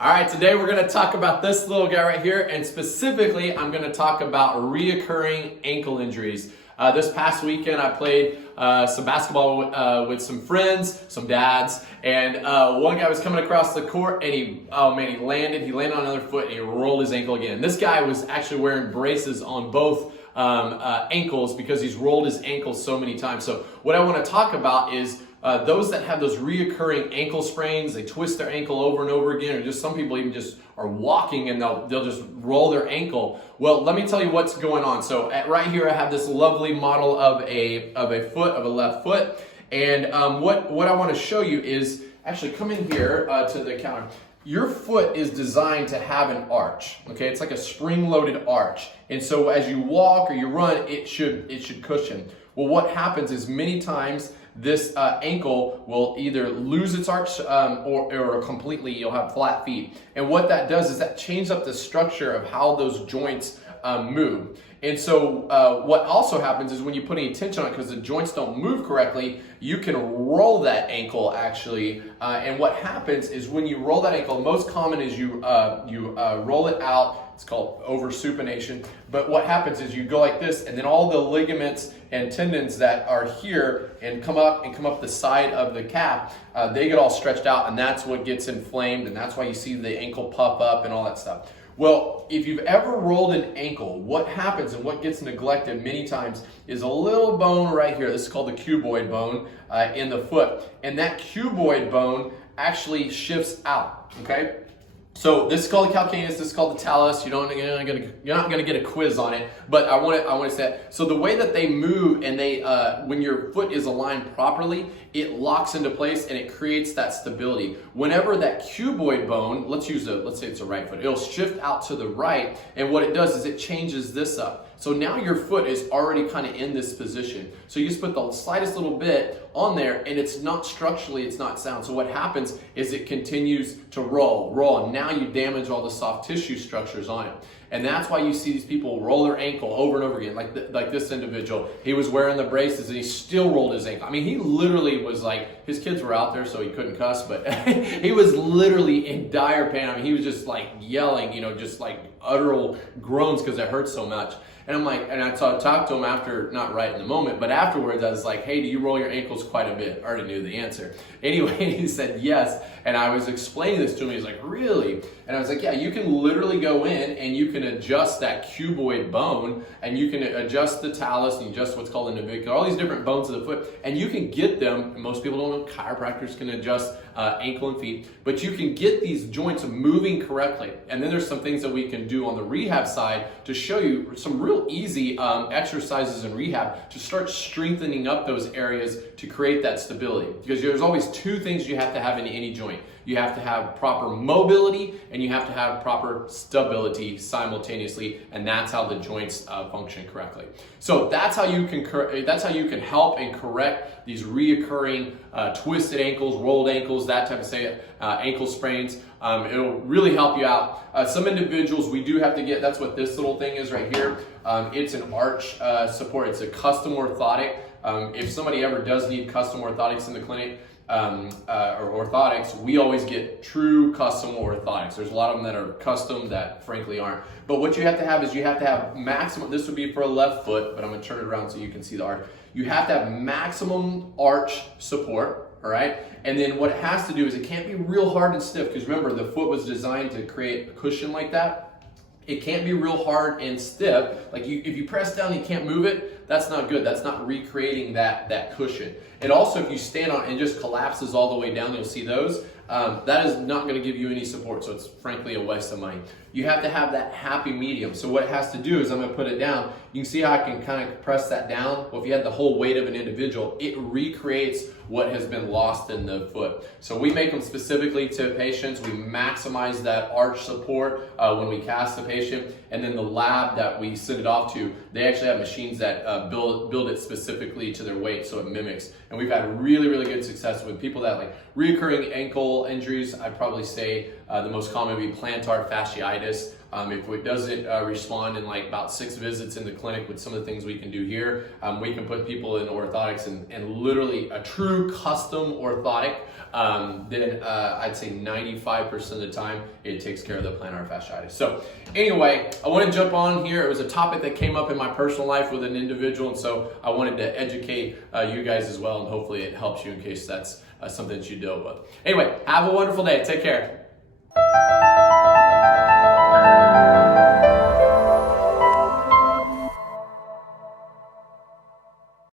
All right, today we're going to talk about this little guy right here, and specifically I'm going to talk about reoccurring ankle injuries. This past weekend I played some basketball with some friends, some dads, and one guy was coming across the court and he landed on another foot and he rolled his ankle again. This guy was actually wearing braces on both ankles because he's rolled his ankle so many times. So what I want to talk about is those that have those reoccurring ankle sprains, they twist their ankle over and over again, or just some people even just are walking and they'll just roll their ankle. Well, let me tell you what's going on. So right here I have this lovely model of a left foot, and what I want to show you is actually come in here to the counter. Your foot is designed to have an arch, okay? It's like a spring-loaded arch, and so as you walk or you run, it should cushion. Well, what happens is many times this ankle will either lose its arch or completely you'll have flat feet. And what that does is that changes up the structure of how those joints move. And so what also happens is when you put any tension on it, because the joints don't move correctly, you can roll that ankle actually. And what happens is when you roll that ankle, the most common is you roll it out. It's called over-supination. But what happens is you go like this, and then all the ligaments and tendons that are here and come up the side of the calf, they get all stretched out, and that's what gets inflamed, and that's why you see the ankle puff up and all that stuff. Well, if you've ever rolled an ankle, what happens and what gets neglected many times is a little bone right here. This is called the cuboid bone in the foot, and that cuboid bone actually shifts out, okay? So this is called the calcaneus, this is called the talus. You're not gonna get a quiz on it, but I want to say that. So the way that they move and they, when your foot is aligned properly, it locks into place and it creates that stability. Whenever that cuboid bone, let's say it's a right foot, it'll shift out to the right, and what it does is it changes this up. So now your foot is already kind of in this position. So you just put the slightest little bit on there, and it's not structurally, it's not sound. So what happens is it continues to roll, and now you damage all the soft tissue structures on it. And that's why you see these people roll their ankle over and over again, like this individual. He was wearing the braces and he still rolled his ankle. I mean, he literally was like, his kids were out there so he couldn't cuss, but he was literally in dire pain. I mean, he was just like yelling, just like utteral groans because it hurt so much. And I'm like, and I talked to him after, not right in the moment, but afterwards I was like, hey, do you roll your ankles quite a bit? I already knew the answer. Anyway, he said yes, and I was explaining this to him. He's like, really? And I was like, yeah, you can literally go in and you can adjust that cuboid bone, and you can adjust the talus, and you adjust what's called the navicular, all these different bones of the foot, and you can get them, and most people don't know chiropractors can adjust ankle and feet, but you can get these joints moving correctly. And then there's some things that we can do on the rehab side to show you some real easy exercises in rehab to start strengthening up those areas to create that stability. Because there's always two things you have to have in any joint. You have to have proper mobility and you have to have proper stability simultaneously, and that's how the joints function correctly. So that's how you can help and correct these reoccurring twisted ankles, rolled ankles, that type of ankle sprains. It'll really help you out. Some individuals we do have to get, that's what this little thing is right here. It's an arch support. It's a custom orthotic. If somebody ever does need custom orthotics in the clinic, or orthotics, we always get true custom orthotics. There's a lot of them that are custom that frankly aren't. But what you have to have is you have to have maximum, this would be for a left foot, but I'm gonna turn it around so you can see the arch. You have to have maximum arch support, all right? And then what it has to do is it can't be real hard and stiff, because remember, the foot was designed to create a cushion like that. It can't be real hard and stiff. Like if you press down and you can't move it, that's not good. That's not recreating that cushion. And also, if you stand on it and it just collapses all the way down, you'll see those. That is not going to give you any support, so it's frankly a waste of money. You have to have that happy medium. So what it has to do is, I'm going to put it down. You can see how I can kind of press that down. Well, if you had the whole weight of an individual, it recreates what has been lost in the foot. So we make them specifically to patients. We maximize that arch support when we cast the patient, and then the lab that we send it off to, they actually have machines that build it specifically to their weight, so it mimics. And we've had really, really good success with people that like reoccurring ankle injuries. I'd probably say The most common would be plantar fasciitis. If it doesn't respond in like about 6 visits in the clinic with some of the things we can do here, we can put people in orthotics and literally a true custom orthotic, then I'd say 95% of the time it takes care of the plantar fasciitis. So anyway, I want to jump on here. It was a topic that came up in my personal life with an individual, and so I wanted to educate you guys as well, and hopefully it helps you in case that's something that you deal with. Anyway, have a wonderful day. Take care.